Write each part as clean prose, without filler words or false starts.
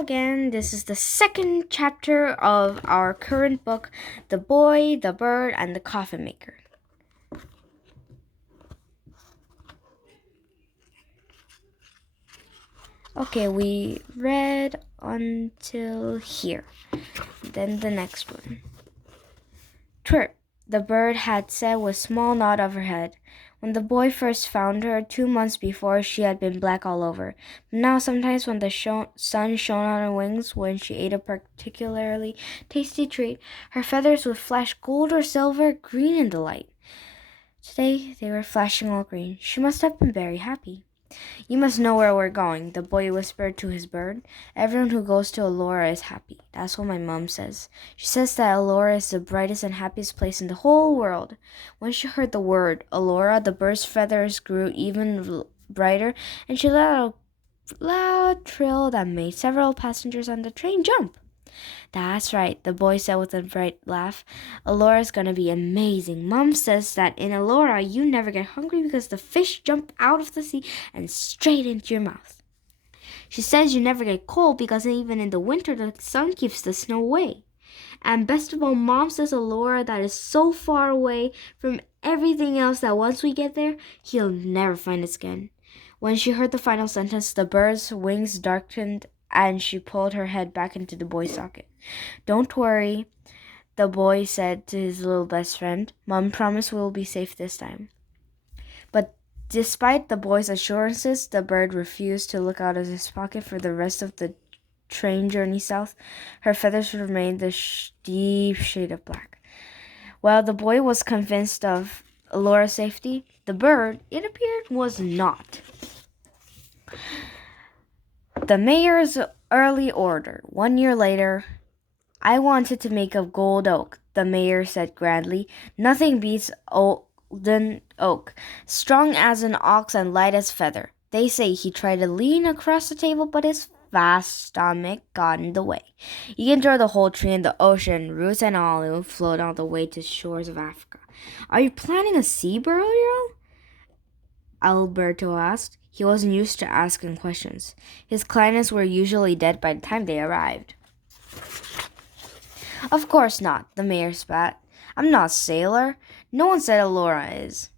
again. This is the second chapter of our current book, The Boy, the Bird, and the Coffin Maker. Okay, we read until here. Then the next one. Chirp, the bird had said with a small nod of her head. When the boy first found her 2 months before, she had been black all over. But now sometimes when the sun shone on her wings, when she ate a particularly tasty treat, her feathers would flash gold or silver, green in the light. Today they were flashing all green. She must have been very happy. You must know where we're going, the boy whispered to his bird. Everyone who goes to Elora is happy. That's what my mom says. She says that Elora is the brightest and happiest place in the whole world. When she heard the word Elora, the bird's feathers grew even brighter, and she let out a loud trill that made several passengers on the train jump. That's right, the boy said with a bright laugh. Elora's gonna be amazing. Mom says that in Elora you never get hungry because the fish jump out of the sea and straight into your mouth. She says you never get cold because even in the winter the sun keeps the snow away. And best of all, Mom says Elora that is so far away from everything else that once we get there, he'll never find us again. When she heard the final sentence, the bird's wings darkened and she pulled her head back into the boy's socket. Don't worry, the boy said to his little best friend. Mom promised we'll be safe this time. But despite the boy's assurances, the bird refused to look out of his pocket for the rest of the train journey south. Her feathers remained the deep shade of black. While the boy was convinced of Elora's safety, the bird, it appeared, was not. The mayor's early order. 1 year later, I wanted to make of gold oak, the mayor said grandly. Nothing beats golden oak, strong as an ox and light as feather. They say he tried to lean across the table, but his vast stomach got in the way. You can throw the whole tree in the ocean, roots and all, it will float all the way to the shores of Africa. Are you planning a sea burial? Alberto asked. He wasn't used to asking questions. His clients were usually dead by the time they arrived. Of course not, the mayor spat. I'm not a sailor. No one said Elora is.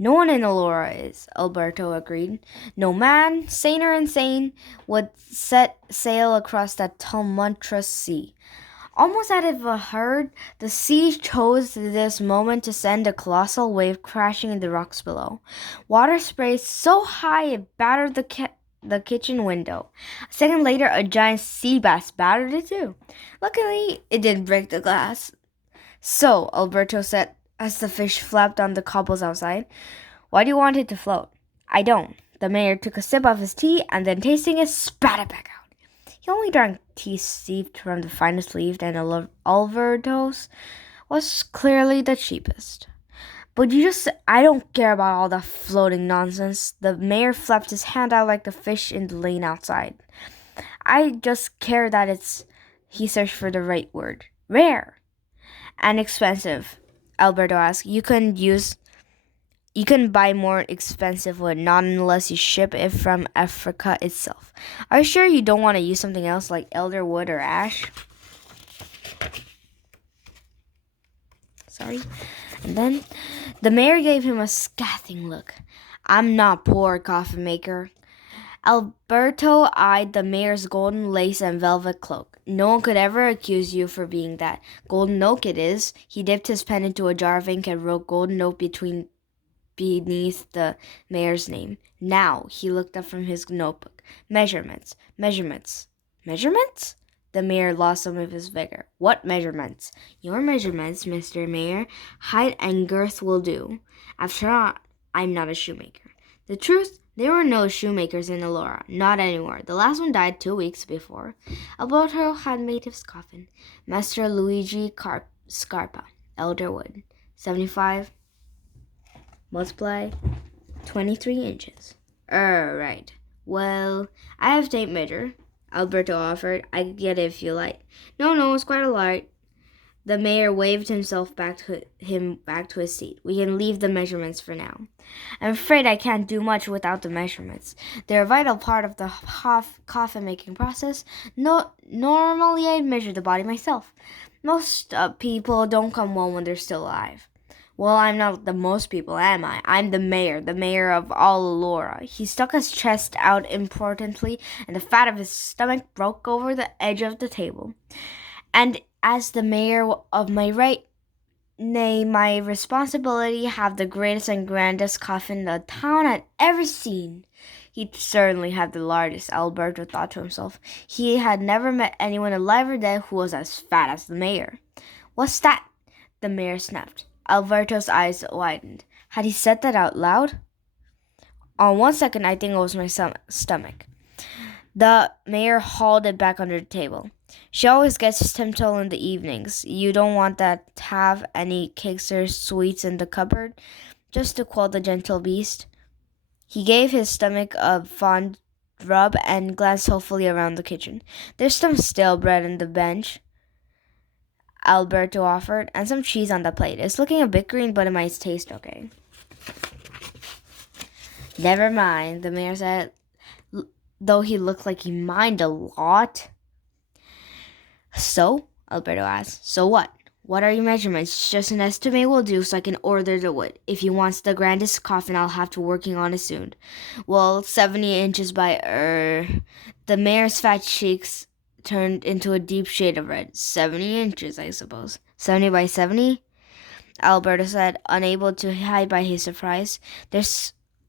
No one in Elora is, Alberto agreed. No man, sane or insane, would set sail across that tumultuous sea. Almost out of a herd, the sea chose this moment to send a colossal wave crashing in the rocks below. Water sprayed so high it battered the kitchen window. A second later, a giant sea bass battered it too. Luckily, it didn't break the glass. So, Alberto said as the fish flapped on the cobbles outside, why do you want it to float? I don't. The mayor took a sip of his tea and then tasting it, spat it back out. He only drank tea steeped from the finest leaf, and Alberto's was clearly the cheapest. But I don't care about all that floating nonsense. The mayor flapped his hand out like the fish in the lane outside. I just care that he searched for the right word. Rare. And expensive, Alberto asked. You can buy more expensive wood, not unless you ship it from Africa itself. Are you sure you don't want to use something else like elder wood or ash? Sorry. And then the mayor gave him a scathing look. I'm not poor, coffin maker. Alberto eyed the mayor's golden lace and velvet cloak. No one could ever accuse you for being that. Golden oak it is. He dipped his pen into a jar of ink and wrote golden oak beneath the mayor's name. Now he looked up from his notebook. Measurements. Measurements? The mayor lost some of his vigor. What measurements? Your measurements, Mr. Mayor. Height and girth will do. After all, I'm not a shoemaker. The truth, there were no shoemakers in Elora. Not anymore. The last one died 2 weeks before. Alberto had made his coffin. Master Luigi Scarpa, Elderwood. 75 multiply 23 inches. Right. Well, I have tape measure, Alberto offered. I can get it if you like. No, it's quite a lot. The mayor waved him back to his seat. We can leave the measurements for now. I'm afraid I can't do much without the measurements. They're a vital part of the coffin making process. Normally I'd measure the body myself. Most people don't come home when they're still alive. Well, I'm not the most people, am I? I'm the mayor of all Elora. He stuck his chest out importantly, and the fat of his stomach broke over the edge of the table. And as the mayor of my right, nay, my responsibility, have the greatest and grandest coffin the town had ever seen. He'd certainly have the largest, Alberto thought to himself. He had never met anyone alive or dead who was as fat as the mayor. What's that? The mayor snapped. Alberto's eyes widened. Had he said that out loud? On 1 second, I think it was my stomach. The mayor hauled it back under the table. She always gets tiptoe in the evenings. You don't want that to have any cakes or sweets in the cupboard, just to quell the gentle beast. He gave his stomach a fond rub and glanced hopefully around the kitchen. There's some stale bread on the bench, Alberto offered, and some cheese on the plate. It's looking a bit green, but it might taste okay. Never mind, the mayor said, though he looked like he minded a lot. So? Alberto asked. So what? What are your measurements? Just an estimate will do so I can order the wood. If he wants the grandest coffin, I'll have to working on it soon. Well, 70 inches by, The mayor's fat cheeks turned into a deep shade of red. 70 inches, I suppose. 70 by 70? Alberto said, unable to hide by his surprise.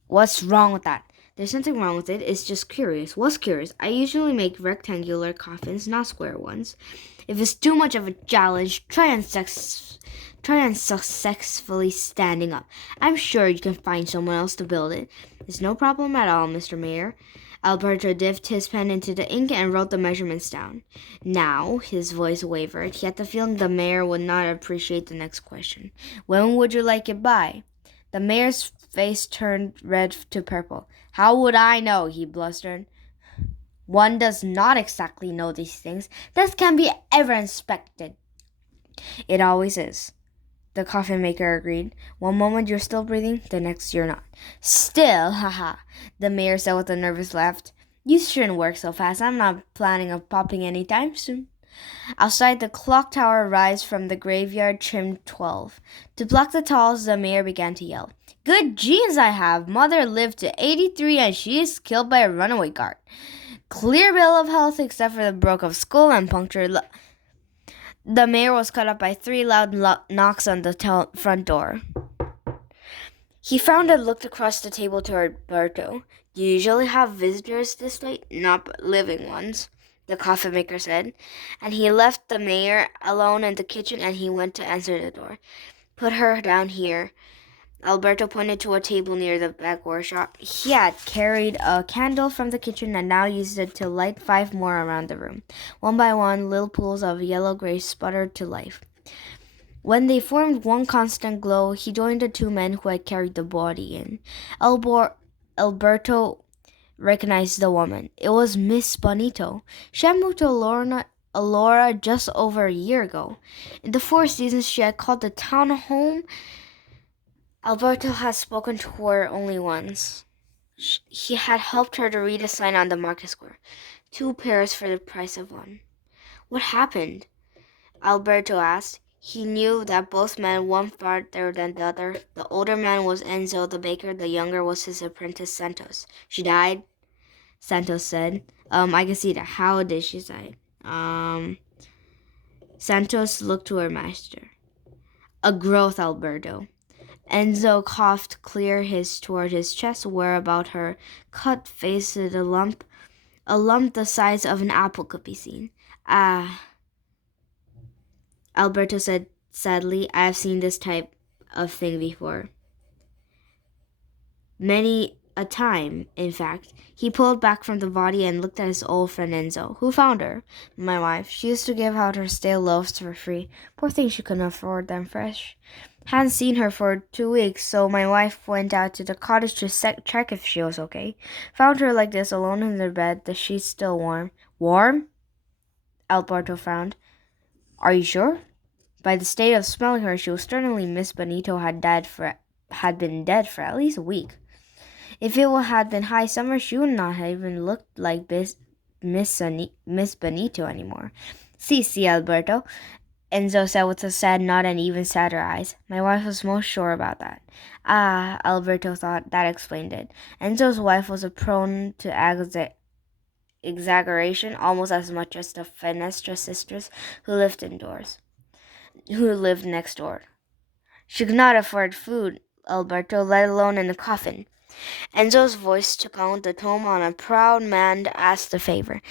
What's wrong with that? There's nothing wrong with it. It's just curious. What's curious? I usually make rectangular coffins, not square ones. If it's too much of a challenge, try unsuccessfully standing up. I'm sure you can find someone else to build it. It's no problem at all, Mr. Mayor. Alberto dipped his pen into the ink and wrote the measurements down. Now, his voice wavered. He had the feeling the mayor would not appreciate the next question. When would you like it by? The mayor's face turned red to purple. How would I know? He blustered. One does not exactly know these things. This can be ever inspected. It always is, the coffin maker agreed. One moment you're still breathing, the next you're not. Still, haha, the mayor said with a nervous laugh. You shouldn't work so fast. I'm not planning on popping anytime soon. Outside, the clock tower rised from the graveyard trimmed 12. To block the tolls, the mayor began to yell. Good genes I have. Mother lived to 83 and she is killed by a runaway cart. Clear bill of health except for the broke of skull and punctured The mayor was cut up by 3 loud knocks on the front door. He frowned and looked across the table to Alberto. You usually have visitors this late? Not living ones, the coffin maker said. And he left the mayor alone in the kitchen and he went to answer the door. Put her down here. Alberto pointed to a table near the back workshop. He had carried a candle from the kitchen and now used it to light 5 more around the room. One by one, little pools of yellow-gray sputtered to life. When they formed one constant glow, he joined the 2 men who had carried the body in. Alberto recognized the woman. It was Miss Bonito. She had moved to Elora just over a year ago. In the 4 seasons she had called the town home, Alberto had spoken to her only once. He had helped her to read a sign on the market square. 2 pairs for the price of 1. What happened? Alberto asked. He knew that both men, one farther than the other. The older man was Enzo the baker. The younger was his apprentice Santos. She died, Santos said. I can see that. How did she die? Santos looked to her master. A growth, Alberto. Enzo coughed clear toward his chest, where about her cut face a lump the size of an apple could be seen. Ah, Alberto said sadly, I have seen this type of thing before. Many a time, in fact. He pulled back from the body and looked at his old friend Enzo. Who found her? My wife. She used to give out her stale loaves for free. Poor thing, she couldn't afford them fresh. Hadn't seen her for 2 weeks, so my wife went out to the cottage to check if she was okay. Found her like this, alone in her bed, the sheets still warm. Warm? Alberto frowned. Are you sure? By the state of smelling her, she was certain Miss Bonito had been dead for at least a week. If it had been high summer, she would not have even looked like Miss Bonito anymore. Si, Alberto, Enzo said with a sad nod and even sadder eyes. My wife was most sure about that. Ah, Alberto thought, that explained it. Enzo's wife was prone to exaggeration almost as much as the Fenestra sisters who lived next door. She could not afford food, Alberto, let alone in a coffin. Enzo's voice took on the tone of a proud man to ask the favor.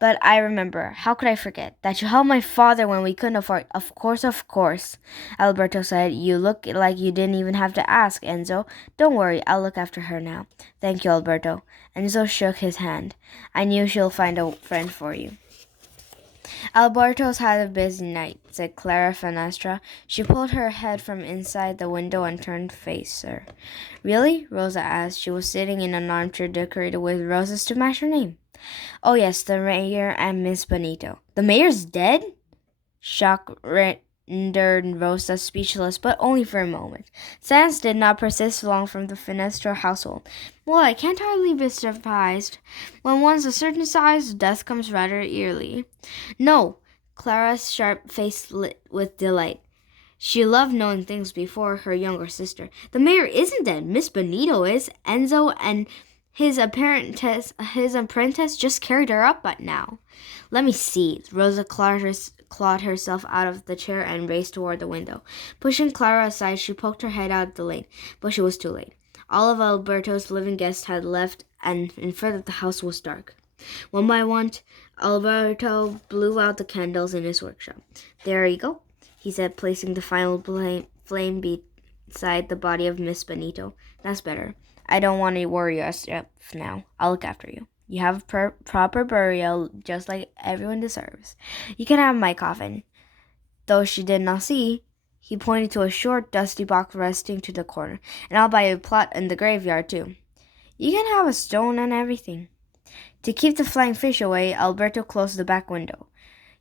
But I remember, how could I forget, that you helped my father when we couldn't afford. Of course, Alberto said. You look like you didn't even have to ask, Enzo. Don't worry, I'll look after her now. Thank you, Alberto. Enzo shook his hand. I knew she'll find a friend for you. Alberto's had a busy night, said Clara Fenestra. She pulled her head from inside the window and turned to face her. Really? Rosa asked. She was sitting in an armchair decorated with roses to match her name. Oh yes, the mayor and Miss Bonito. The mayor's dead? Shock rendered Rosa speechless, but only for a moment. Silence did not persist long from the Fenestra household. Well, I can't hardly be surprised. When one's a certain size, death comes rather eerily. No, Clara's sharp face lit with delight. She loved knowing things before her younger sister. The mayor isn't dead. Miss Bonito is. Enzo and his apprentice just carried her up but now. Let me see. Rosa clawed herself out of the chair and raced toward the window. Pushing Clara aside, she poked her head out the lane, but she was too late. All of Alberto's living guests had left, and in front of the house was dark. One by one, Alberto blew out the candles in his workshop. There you go, he said, placing the final flame beside the body of Miss Bonito. That's better. I don't want to worry yourself now. I'll look after you. You have a proper burial, just like everyone deserves. You can have my coffin. Though she did not see, he pointed to a short, dusty box resting to the corner. And I'll buy you a plot in the graveyard, too. You can have a stone and everything. To keep the flying fish away, Alberto closed the back window.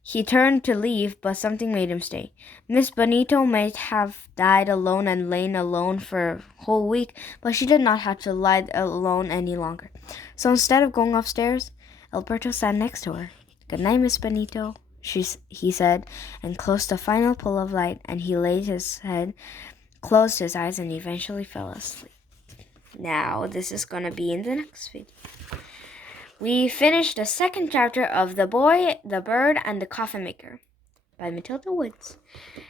He turned to leave, but something made him stay. Miss Bonito might have died alone and lain alone for a whole week, but she did not have to lie alone any longer. So instead of going upstairs, Alberto sat next to her. Good night, Miss Bonito, he said, and closed the final pull of light, and he laid his head, closed his eyes, and eventually fell asleep. Now, this is going to be in the next video. We finished the second chapter of The Boy, the Bird, and the Coffin Maker by Matilda Woods.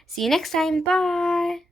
See you next time. Bye!